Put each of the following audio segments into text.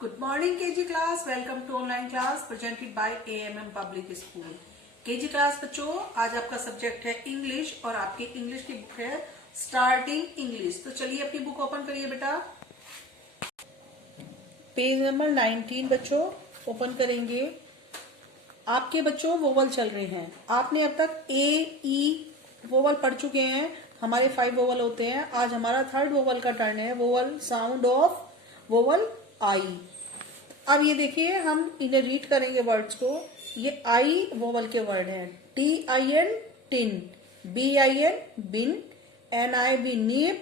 Good morning KG class. Welcome to online class presented by AMM Public School. KG class बच्चों, आज आपका subject है English और आपकी इंग्लिश की बुक है स्टार्टिंग इंग्लिश। तो चलिए अपनी बुक ओपन करिए बेटा। पेज नंबर 19 बच्चों ओपन करेंगे। आपके बच्चों वोवल चल रहे हैं। आपने अब तक ए ई वोवल पढ़ चुके हैं। हमारे 5 वोवल होते हैं। आज हमारा थर्ड वोवल का टर्न है, वोवल साउंड ऑफ वोवल आई। अब ये देखिए, हम इन्हें रीड करेंगे वर्ड्स को। ये आई वोवल के वर्ड हैं। TIN tin, BIN bin, NIB nib,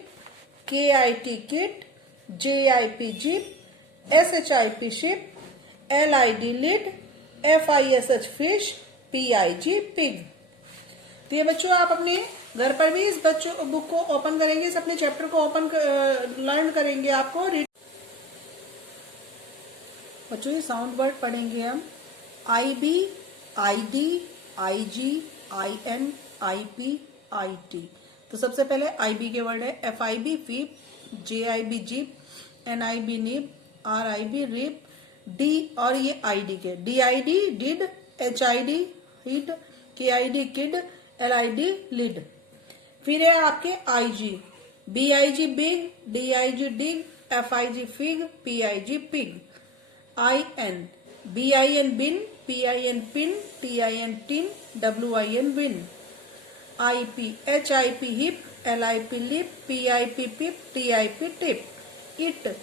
KIT kit, JIP jip, SHIP ship, LID lid, FISH fish, PIG pig. तो ये बच्चों आप अपने घर पर भी इस बच्चों बुक को ओपन करेंगे, इस अपने चैप्टर को ओपन लर्न करेंगे। आपको बच्चों ये साउंड वर्ड पढ़ेंगे हम। IB, ID, IG, IN, IP, IT। तो सबसे पहले IB के वर्ड है FIB fib, JIB jib, NIB nib, RIB rib, D और ये ID के DID did, HID hid, KID kid, LID lid. फिर है आपके IG, BIG big, DIG dig, FIG fig, PIG pig. IN, BIN bin, PIN pin, TIN tin, WIN win. IP, HIP hip, LIP lip, PIP pip, TIP tip. IT,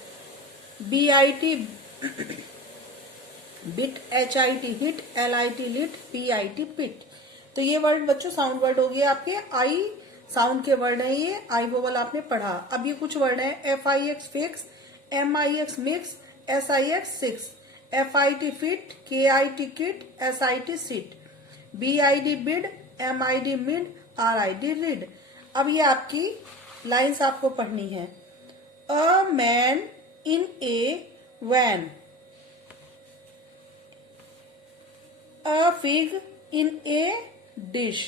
BIT bit, HIT hit, LIT lit, PIT pit. तो ये word बच्चों sound word हो गए आपके। I sound के word है ये। I vowel आपने पढ़ा। अब ये कुछ वर्ड है FIX fix, MIX mix, SIX six, FIT fit, KIT kit, SIT sit, BID bid, MID mid, RID rid. अब ये आपकी लाइंस आपको पढ़नी है। A man in a van, a fig in a dish,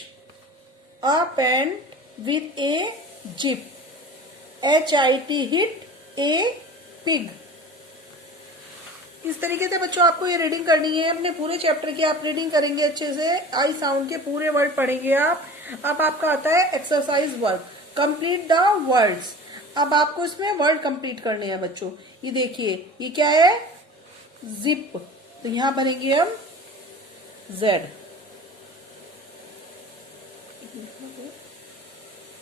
a pant with a zip, HIT hit a pig। इस तरीके से बच्चों आपको ये रीडिंग करनी है। अपने पूरे चैप्टर की आप रीडिंग करेंगे अच्छे से। आई साउंड के पूरे वर्ड पढ़ेंगे आप। अब आपका आता है exercise work, complete the words. अब आपको इसमें वर्ड कंप्लीट करने हैं बच्चों। ये देखिए, ये क्या है? जिप। तो यहां बनेंगे हम Z,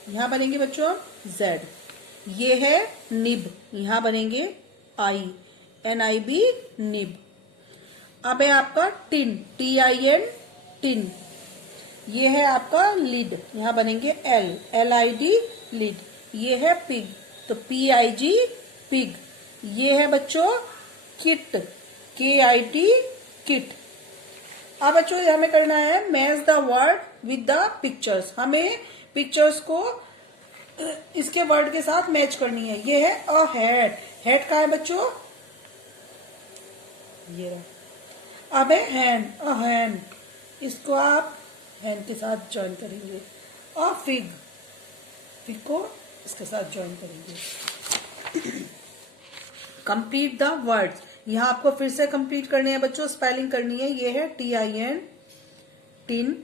यहां बनेंगे बच्चों Z। ये है निब, यहां बनेंगे I, NIB निब। अब है आपका टिन, TIN टिन। ये है आपका लिड, यहां बनेंगे L, LID लिड। ये है पिग, तो PIG पिग। ये है बच्चों किट, KIT किट। अब बच्चों हमें करना है match the word with the pictures. हमें पिक्चर्स को इसके वर्ड के साथ मैच करनी है। ये है अ हैट, हैट का है बच्चों ये रहा। अब है हैंड, अ हैंड, इसको आप हैंड के साथ ज्वाइन करेंगे। अ फिग, फिग को इसके साथ ज्वाइन करेंगे। कंप्लीट द वर्ड्स, यहाँ आपको फिर से कंप्लीट करने हैं बच्चों, स्पेलिंग करनी है। ये है TIN टिन।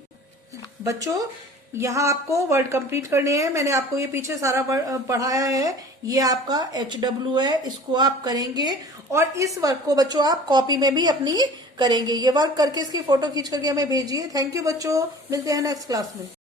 बच्चों यहाँ आपको वर्ड कंप्लीट करने हैं। मैंने आपको ये पीछे सारा पढ़ाया है। ये आपका HW है, इसको आप करेंगे और इस वर्क को बच्चों आप कॉपी में भी अपनी करेंगे। ये वर्क करके इसकी फोटो खींच करके हमें भेजिए। थैंक यू बच्चों, मिलते हैं नेक्स्ट क्लास में।